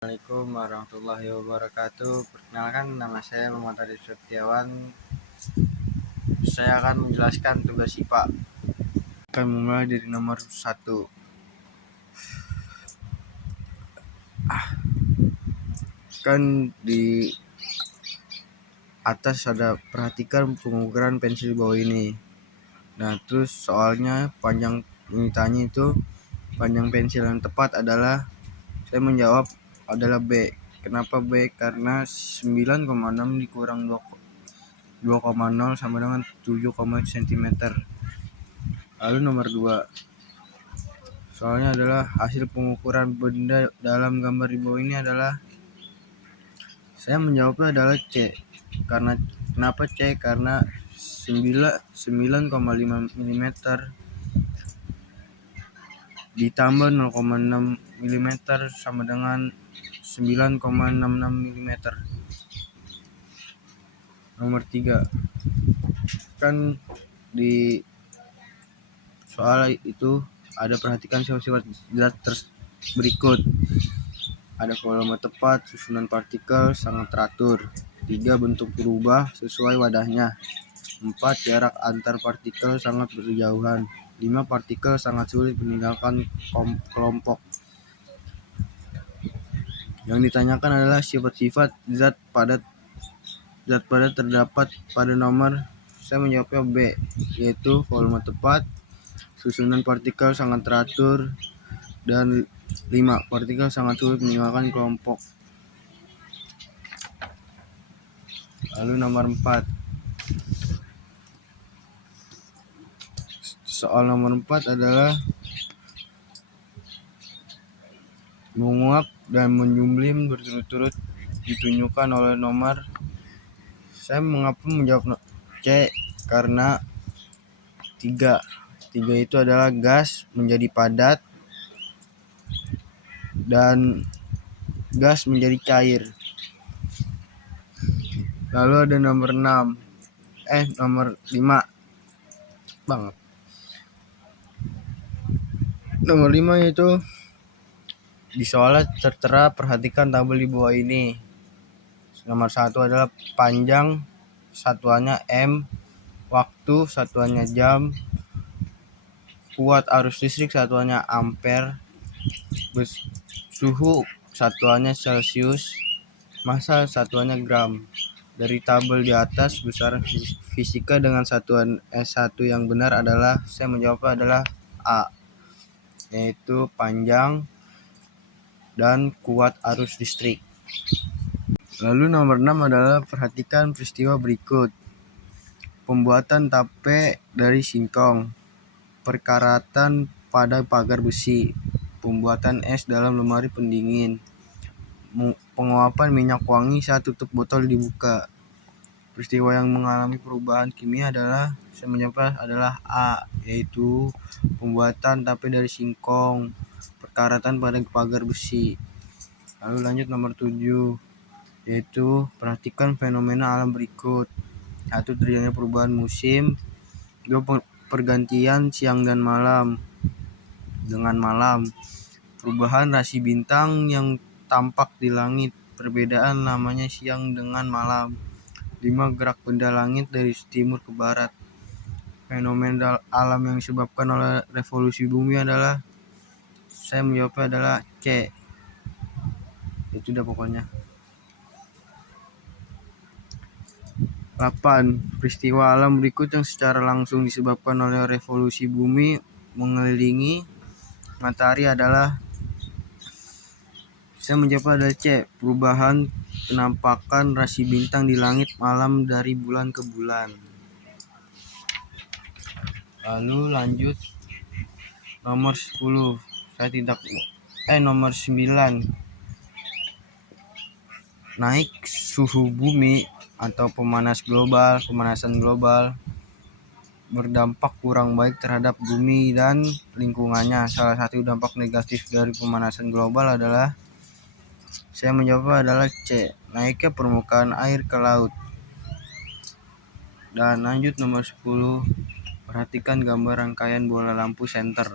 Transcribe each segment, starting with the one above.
Assalamualaikum warahmatullahi wabarakatuh. Perkenalkan, nama saya Muhammad Arif Setiawan. Saya akan menjelaskan tugas IPA. Akan mulai dari nomor 1. Kan di atas ada perhatikan pengukuran pensil bawah ini. Nah, terus soalnya panjang ditanya itu panjang pensil yang tepat adalah, saya menjawab adalah B. Kenapa B? Karena 9,6 dikurang 2,0 sama dengan 7, cm. Lalu nomor 2. Soalnya adalah hasil pengukuran benda dalam gambar di bawah ini adalah, saya menjawabnya adalah C. Kenapa C? Karena 9,5 mm ditambah 0,6 mm sama dengan 9,66 mm. Nomor 3. Kan di soal itu ada perhatikan sifat-sifat zat berikut. Ada volume tepat, susunan partikel sangat teratur. 3. Bentuk berubah sesuai wadahnya. 4. Jarak antar partikel sangat berjauhan. 5. Partikel sangat sulit meninggalkan kelompok. Yang ditanyakan adalah sifat-sifat zat padat terdapat pada nomor. Saya menjawabnya B, yaitu volume tepat, susunan partikel sangat teratur, dan 5. Partikel sangat sulit meninggalkan kelompok. Lalu nomor 4. Soal nomor 4 adalah menguap dan menjumlim berturut-turut ditunjukkan oleh nomor. Saya mengapa menjawab C? Karena 3 itu adalah gas menjadi padat dan gas menjadi cair. Lalu ada nomor 5 banget. Nomor 5 yaitu di soal tertera perhatikan tabel di bawah ini. Nomor 1 adalah panjang, satuannya M, waktu satuannya jam, kuat arus listrik satuannya ampere, suhu satuannya Celcius, massa satuannya gram. Dari tabel di atas, besaran fisika dengan satuan S1 yang benar adalah, saya menjawab adalah A, yaitu panjang dan kuat arus listrik. Lalu nomor 6 adalah perhatikan peristiwa berikut. Pembuatan tape dari singkong, perkaratan pada pagar besi, pembuatan es dalam lemari pendingin, penguapan minyak wangi saat tutup botol dibuka. Peristiwa yang mengalami perubahan kimia adalah, saya menjawab adalah A, yaitu pembuatan tape dari singkong, perkaratan pada pagar besi. Lalu lanjut nomor 7, yaitu perhatikan fenomena alam berikut. 1. Terjadinya perubahan musim. 2. Pergantian siang dan malam dengan malam. Perubahan rasi bintang yang tampak di langit, perbedaan namanya siang dengan malam. 5. Gerak benda langit dari timur ke barat. Fenomena alam yang disebabkan oleh revolusi bumi adalah, saya menjawabnya adalah C. Itu udah pokoknya. 8. Peristiwa alam berikut yang secara langsung disebabkan oleh revolusi bumi mengelilingi matahari adalah, saya menjawab adalah C. Perubahan penampakan rasi bintang di langit malam dari bulan ke bulan. Lalu lanjut nomor 10. Nomor 9. Naik suhu bumi atau pemanasan global berdampak kurang baik terhadap bumi dan lingkungannya. Salah satu dampak negatif dari pemanasan global adalah, saya menjawab adalah C, naiknya permukaan air ke laut. Dan lanjut nomor 10, perhatikan gambar rangkaian bola lampu senter.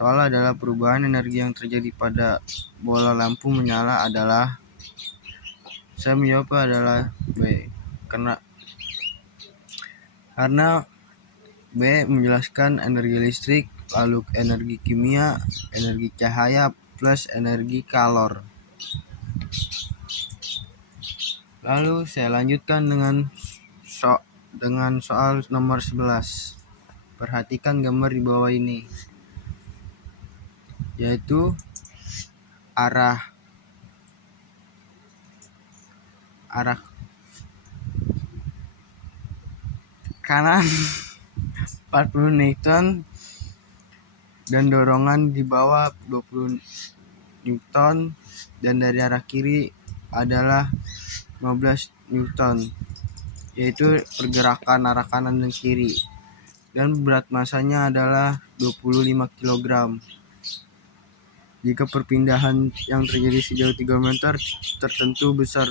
Soal adalah perubahan energi yang terjadi pada bola lampu menyala adalah, saya menjawab adalah B. Karena B menjelaskan energi listrik, lalu energi kimia, energi cahaya, plus energi kalor. Lalu saya lanjutkan dengan soal nomor 11. Perhatikan gambar di bawah ini, yaitu arah kanan 40 Newton dan dorongan di bawah 20 Newton, dan dari arah kiri adalah 15 Newton, yaitu pergerakan arah kanan dan kiri, dan berat masanya adalah 25 kg. Jika perpindahan yang terjadi sejauh 3 meter, tertentu besar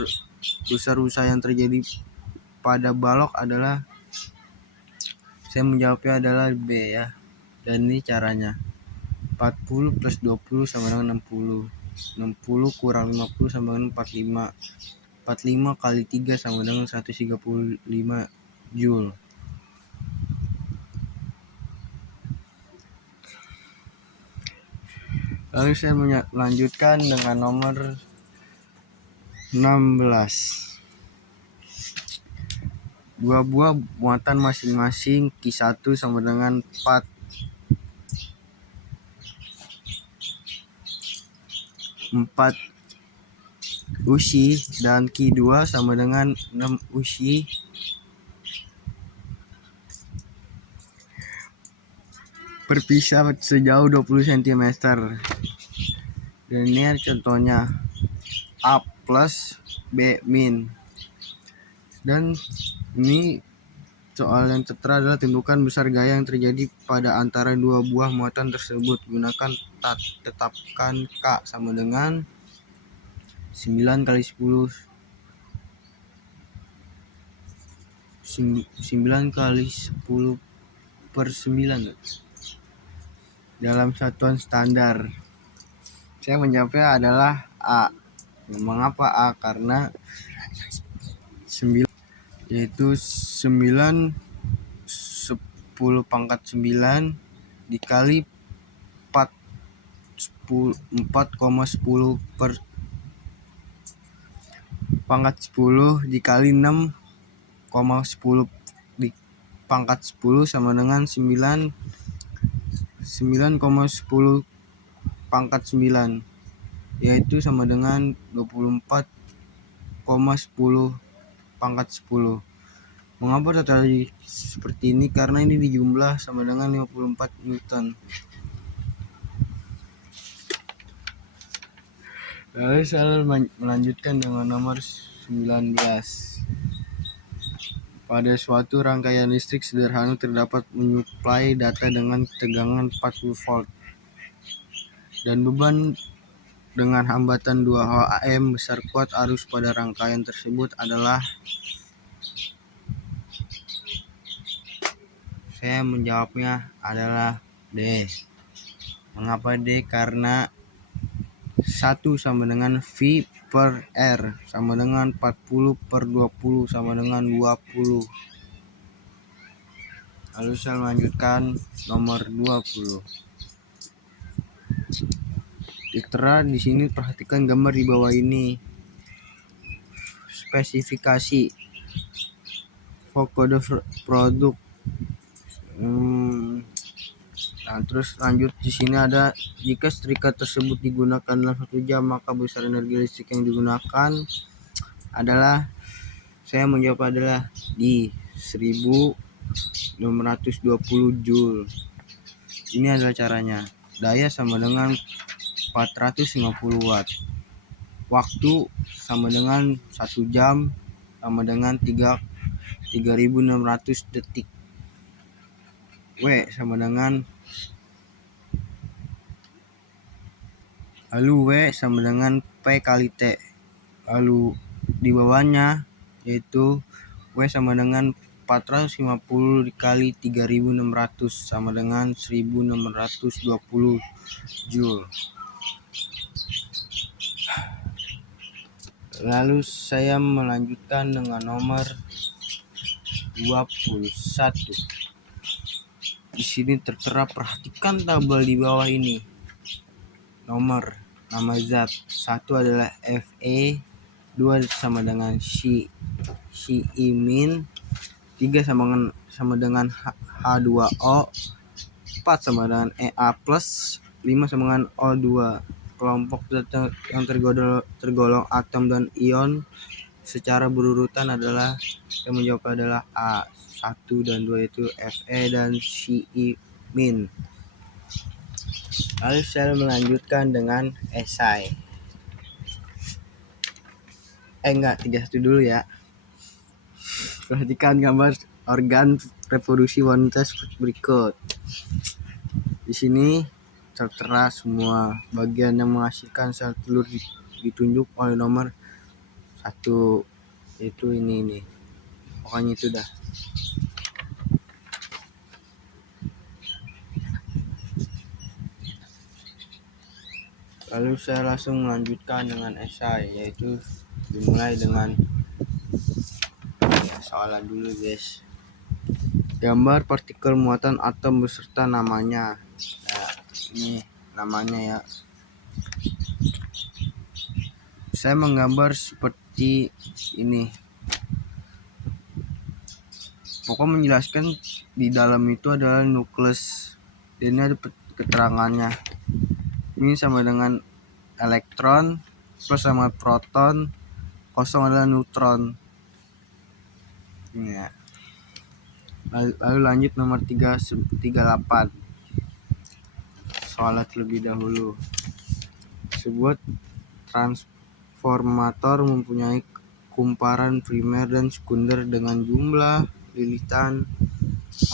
usaha yang terjadi pada balok adalah, saya menjawabnya adalah B ya. Dan ini caranya. 40 plus 20 sama dengan 60. 60 kurang 50 sama dengan 45. 45 kali 3 sama dengan 135 Joule. Lalu saya melanjutkan dengan nomor 16. Dua buah muatan masing-masing Q1 sama dengan 4 usi dan Q2 sama dengan 6 usi berpisah sejauh 20 cm. Dan ini contohnya A plus B min. Dan ini soal yang tertera adalah tentukan besar gaya yang terjadi pada antara dua buah muatan tersebut. Gunakan tetapkan K sama dengan 9 kali 10 per 9 dalam satuan standar. Saya menjawabnya adalah A. Mengapa A? Karena 9 yaitu 9 10 pangkat 9 dikali 4,10 per pangkat 10 dikali 6,10 di pangkat 10 sama dengan 9,10 pangkat 9, yaitu sama dengan 24,10 pangkat 10. Mengapa terjadi seperti ini? Karena ini dijumlah sama dengan 54 Newton. Lalu saya melanjutkan dengan nomor 19. Pada suatu rangkaian listrik sederhana terdapat menyuplai data dengan tegangan 40 volt dan beban dengan hambatan 2 Ohm. Besar kuat arus pada rangkaian tersebut adalah, saya menjawabnya adalah D. Mengapa D? Karena 1 sama dengan V per R sama dengan 40 per 20 sama dengan 20. Lalu saya melanjutkan nomor 20. Tertera di sini, perhatikan gambar di bawah ini. Spesifikasi kode produk. Nah, terus lanjut di sini ada, jika setrika tersebut digunakan dalam 1 jam, maka besar energi listrik yang digunakan adalah, saya menjawab adalah di 1620 Joule. Ini adalah caranya. Daya sama dengan 450 watt. Waktu sama dengan 1 jam sama dengan 3600 detik. W sama dengan P kali T. Lalu di bawahnya yaitu W sama dengan 450 dikali 3600 sama dengan 1620 Joule. Lalu saya melanjutkan dengan nomor 21. Di sini tertera, perhatikan tabel di bawah ini. Nomor, nama zat. 1 adalah Fe, 2 sama dengan Cl, 3 sama dengan H2O, 4 sama dengan Ea+, 5 sama dengan O2. Kelompok zat yang tergolong atom dan ion secara berurutan adalah, yang menjawab adalah A. 1 dan 2 itu Fe dan Cl. Lalu saya melanjutkan dengan esai. 31 dulu ya. Perhatikan gambar organ reproduksi wanita seperti berikut. Di sini tertera semua bagian yang menghasilkan sel telur ditunjuk oleh nomor 1, yaitu ini. Pokoknya itu dah. Lalu saya langsung melanjutkan dengan esai, yaitu dimulai dengan soalan dulu guys. Gambar partikel muatan atom beserta namanya. Nah, ini namanya ya. Saya menggambar seperti ini. Pokoknya menjelaskan di dalam itu adalah nukleus. Dan ini ada keterangannya. Ini sama dengan elektron, plus sama proton, kosong adalah neutron. Ya. Lalu lanjut nomor 38. Soal terlebih dahulu. Sebuah transformator mempunyai kumparan primer dan sekunder dengan jumlah lilitan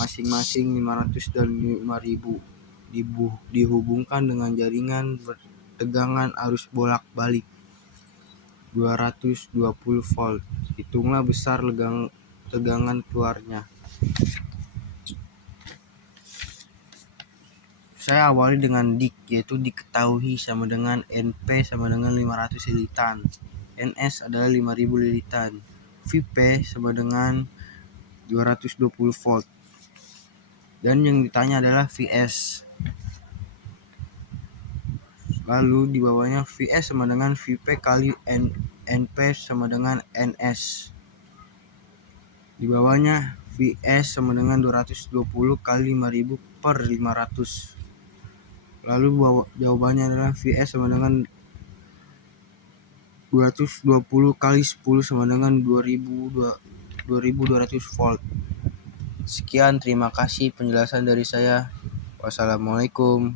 masing-masing 500 dan 5000, dihubungkan dengan jaringan bertegangan arus bolak-balik 220 volt. Hitunglah besar tegangan keluarnya. Saya awali dengan dik, yaitu diketahui sama dengan Np sama dengan 500 lilitan, Ns adalah 5000 lilitan, Vp sama dengan 220 volt, dan yang ditanya adalah Vs. Lalu di bawahnya Vs sama dengan Vp kali Np sama dengan Ns. Di bawahnya Vs sama dengan 220 kali 5000 per 500. Lalu jawabannya adalah Vs sama dengan 220 kali 10 sama dengan 2200 volt. Sekian, terima kasih penjelasan dari saya. Wassalamualaikum.